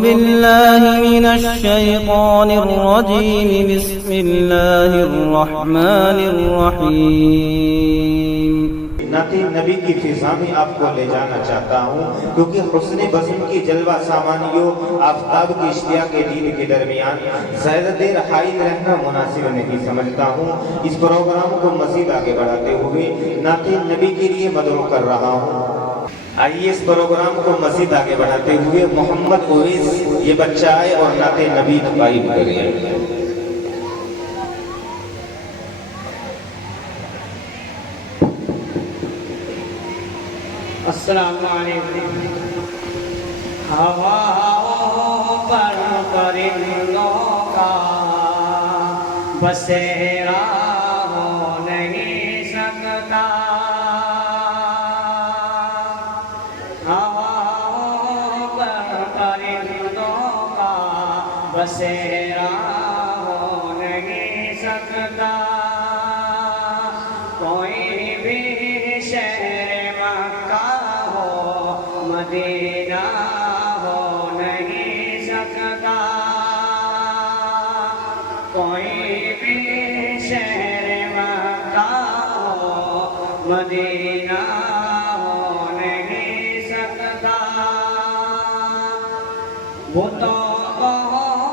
بالله من الشيطان الرجيم بسم الله الرحمن الرحيم نعت نبی کی فضا میں آپ کو لے جانا چاہتا ہوں، کیونکہ حسن بزم کی جلوہ سامانیوں آفتاب کی اشتیاق کے دین کے درمیان زیادہ دیر حائل رہنا مناسب نہیں سمجھتا ہوں۔ اس پروگرام کو مزید آگے بڑھاتے ہوئے نعت نبی کے لیے مدعو کر رہا ہوں۔ آئیے اس پروگرام کو مزید آگے بڑھاتے ہوئے محمد اویس یہ بچہ آئے اور نعت نبی قائم کریں۔ السلام علیکم۔ ہواؤں پر پرندوں کا بسیرا ہو نہیں سکتا، ہواؤں پر پرندوں کا بسیرا ہو نہیں سکتا، کوئی بھی شہر مدینہ ہو نہیں سکتا، کوئی بھی شہر مکہ ہو مدینہ ہو نہیں سکتا۔ بتوں کو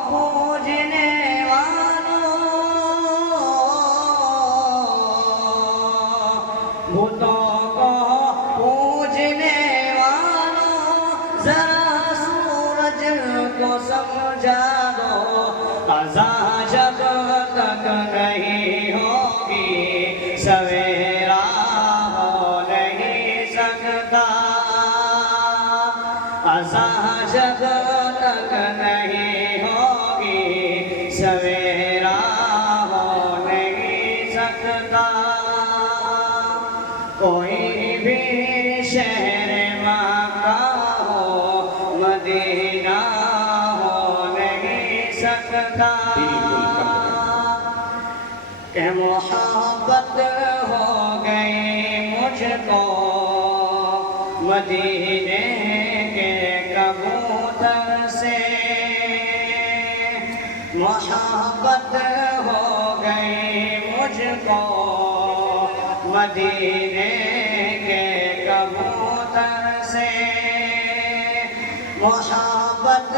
پوجنے والوں، بتوں کو پوجنے ذرا سورج کو سمجھا دو، قضا جب تک نہیں ہوگی سویرا ہو نہیں سکتا، قضا جب تک نہیں ہوگی سویرا ہو نہیں سکتا، کوئی بھی شہر مکہ مدینہ ہو نہیں سکتا، کہ محبت ہو گئی مجھ کو مدینے کے کبوتر سے، محبت ہو گئی مجھ کو مدینے کے کبوتر سے، محبت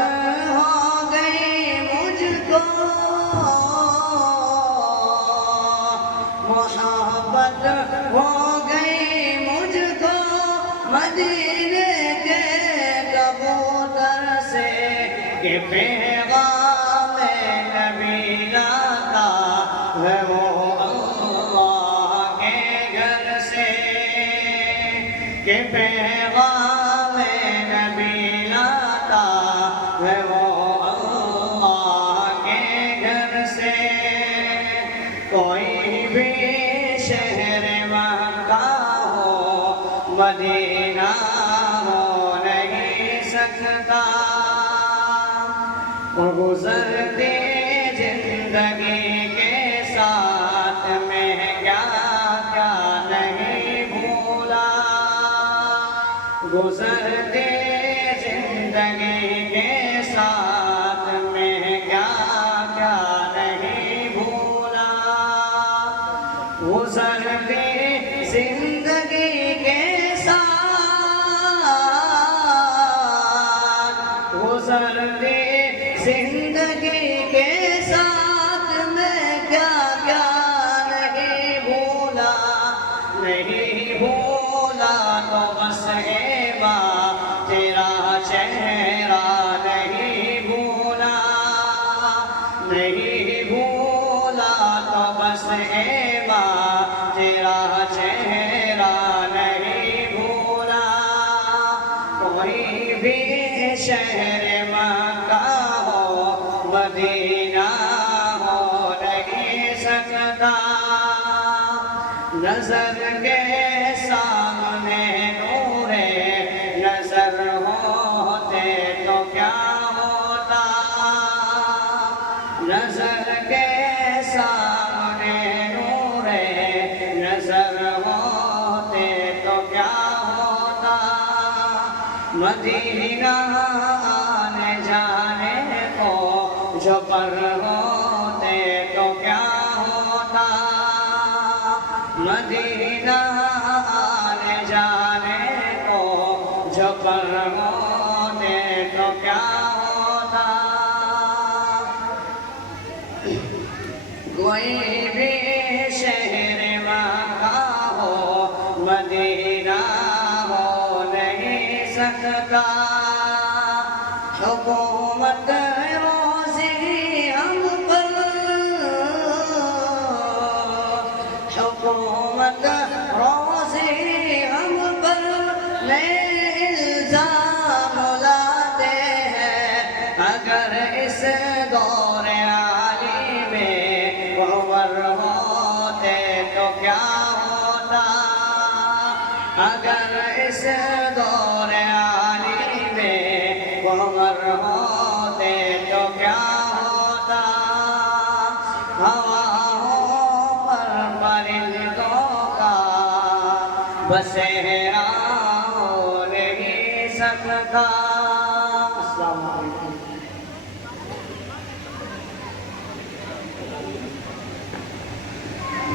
ہو گئی مجھ کو، محبت ہو گئی مجھ کو مدینے کے کبوتر سے، کہ پیغام نبی لاتا ہے وہ اللہ کے گھر سے، کہ پیغام نبی لاتا ہے وہ اللہ کے گھر سے، کوئی بھی شہر مکہ ہو مدینہ ہو نہیں سکتا، گزرتی زندگی کے ساتھ میں کیا کیا نہیں بھولا، گزرتی زندگی کے ساتھ میں کیا کیا نہیں بھولا، گزرتی زندگی کے ساتھ، گزرتی زندگی کے ساتھ میں کیا کیا نہیں بھولا، نہیں بھولا تو بس تیرا چہرہ نہیں بھولا، نہیں بھولا تو بس تیرا چہرہ نہیں بھولا، کوئی بھی شہر مکہ ہو مدینہ ہو نہیں سکتا، نظر کے سامنے نور نظر ہوتے تو کیا ہوتا، نظر کے سامنے نور نظر ہوتے تو کیا ہوتا، مدینہ آنے جا جو پر ہوتے تو کیا ہوتا، مدینہ آنے جانے کو جو پر ہوتے تو کیا ہوتا، کوئی بھی شہر مکہ ہو مدینہ ہو نہیں سکتا، حکومت روزی ہم پر، حکومت روزی ہم پر الزام لاتے ہیں، اگر اس دور عالی میں عمر ہوتے تو کیا ہوتا، اگر اس دور عالی میں عمر ہوتے تو کیا ہوتا، ہواؤں پر پرندوں کا بسیرا ہو نہیں سکتا۔ السلام علیکم۔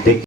دیکھیے